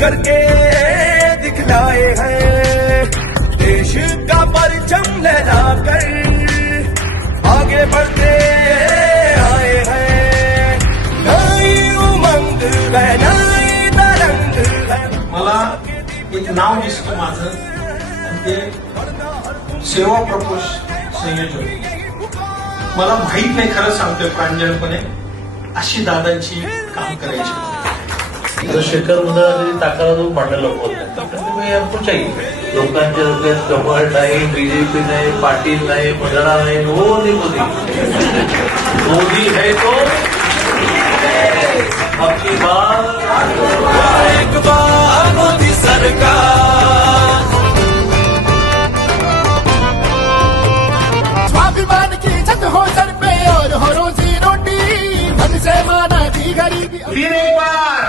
करके दिखलाए हैं, देश का परचम लहराकर आगे बढ़ते आए हैं। नई उमंग है, नई तरंग है। मला एक नाव दिसतं माझं आणि ते सेवा प्रकोष्ठ संयोजक. मला माहित नाही, खरं सांगतोय प्रांजळपणे, अशी दादांची काम करायची. तो शेखर मुलांनी ताकाला जो मांडायला होत चाहिए. लोकांच्या डोक्यात कमळ नाही, बीजेपी नाही, पाटील नाही, मंडळा नाही, मोदी मोदी मोदी है तो आपकी बात एक बार मोदी सरकार. स्वाभिमान की छत हो सर पे और हो रोजी रोटी, मन से माना दी गरीबी. फिर एक बार